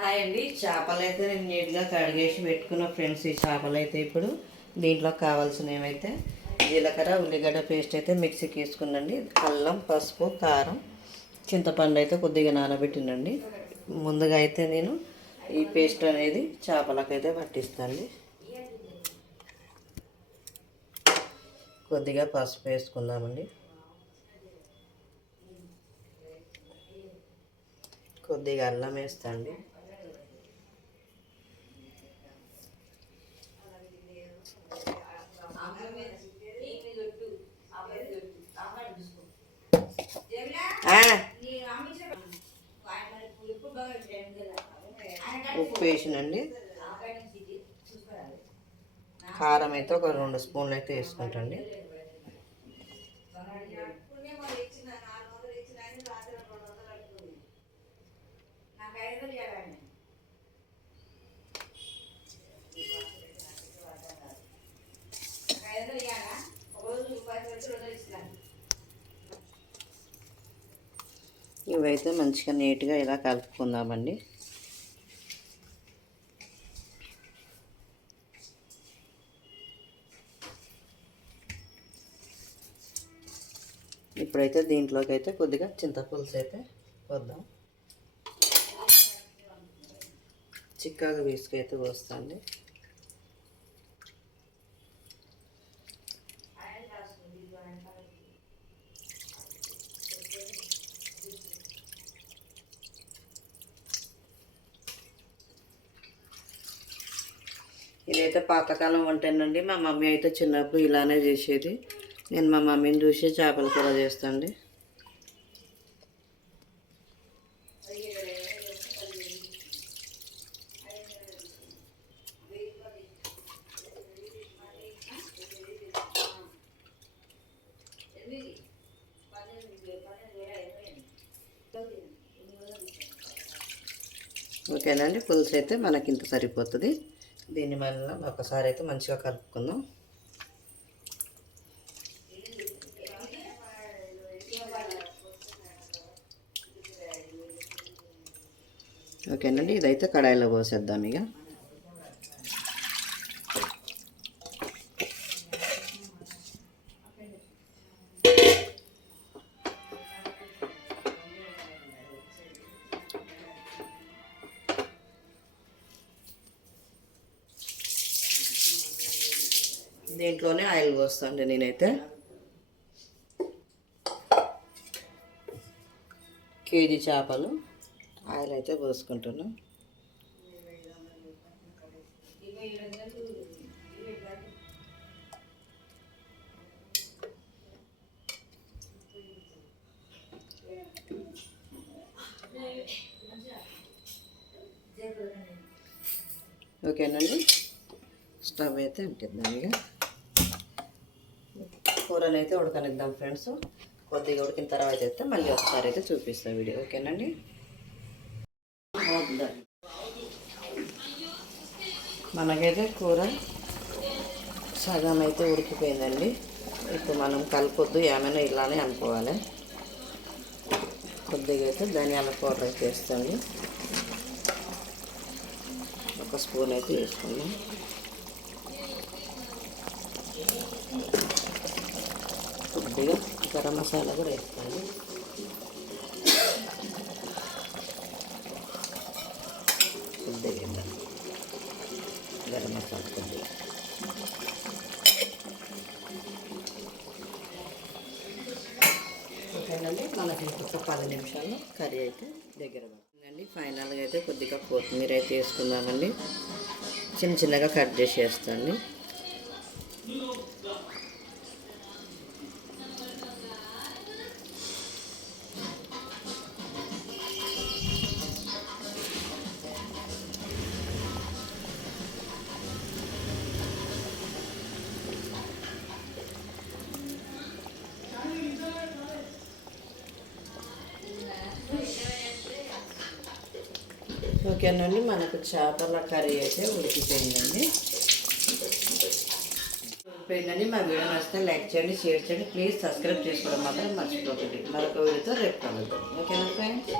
Hi అండి చేపలు అయితే నేను నీట్గా కడిగేసి పెట్టుకున్న ఫ్రెండ్స్ ఈ చేపలు అయితే ఇప్పుడు దీంట్లో కావాల్సినవి అయితే జీలకర్ర ఉల్లిగడ్డ పేస్ట్ అయితే మిక్సీకి వేసుకున్నాండి. అల్లం పసుపు కారం చింతపండు అయితే కొద్దిగా నానబెట్టినండి. ముందుగా అయితే నేను ఈ పేస్ట్ అనేది చేపలకైతే పట్టిస్తాండి కొద్దిగా పసుపు వేసుకుందామండి. కొద్దిగా అల్లం వేస్తాండి వేసిన అండి. కారం అయితే ఒక రెండు స్పూన్లు అయితే వేసుకుంటండి. ఇవైతే మంచిగా నీట్గా ఇలా కలుపుకుందామండి. ఇప్పుడైతే దీంట్లోకి అయితే కొద్దిగా చింతపులుసు అయితే వద్దాం చిక్కగా అయితే పోస్తాండి. ఇదైతే పాతకాలం వంటేనండి. మా మమ్మీ అయితే చిన్నప్పుడు ఇలానే చేసేది. నేను మా మమ్మీని చూసి చేపల కూర చేస్తాండి. ఓకేనండి పులుసు అయితే మనకి ఇంత సరిపోతుంది. దీన్ని మళ్ళీ ఒకసారి అయితే మంచిగా కలుపుకుందాం. ఓకేనండి ఇదైతే కడాయిలో పోసేద్దాం ఇక. దీంట్లోనే ఆయిల్ పోస్తాండి నేనైతే. కేజీ చేపలు. ఆయిల్ అయితే పోసుకుంటున్నాం. ఓకేనండి. స్టవ్ అయితే అంటిద్దాం ఇక. కూరని అయితే ఉడకనిద్దాం ఫ్రెండ్స్. కొద్దిగా ఉడికిన తర్వాత అయితే మళ్ళీ ఒకసారి అయితే చూపిస్తాం వీడియో. ఓకేనండి. మనకైతే కూర సగం అయితే ఉడికిపోయిందండి. ఇప్పుడు మనం కలపొద్దు ఏమైనా ఇలానే అనుకోవాలి. కొద్దిగా అయితే ధనియాల పౌడర్ అయితే వేస్తాండి ఒక స్పూన్ అయితే వేసుకుందాం. కొద్దిగా గరం మసాలా కూడా వేస్తాను కొద్దిగా వేద్దాం గరం మసాలా కొద్దిగా ఓకేనండి మనకి ఇంకొక పది నిమిషాల్లో కర్రీ అయితే దగ్గర పడుతుందండి. ఫైనల్గా అయితే కొద్దిగా కొత్తిమీర అయితే వేసుకుందామండి. చిన్న చిన్నగా కట్ చేసి ఓకేనండి మనకు చేపల కర్రీ అయితే ఉడికిపోయిందండి. ఉడికిపోయిందండి. మా వీడియో నచ్చితే లైక్ చేయండి షేర్ చేయండి. ప్లీజ్ సబ్స్క్రైబ్ చేసుకోవడం మాత్రం మర్చిపోకండి. మరొక వీడియోతో రేపు కలుగుతాం ఓకేనా ఫ్రెండ్స్?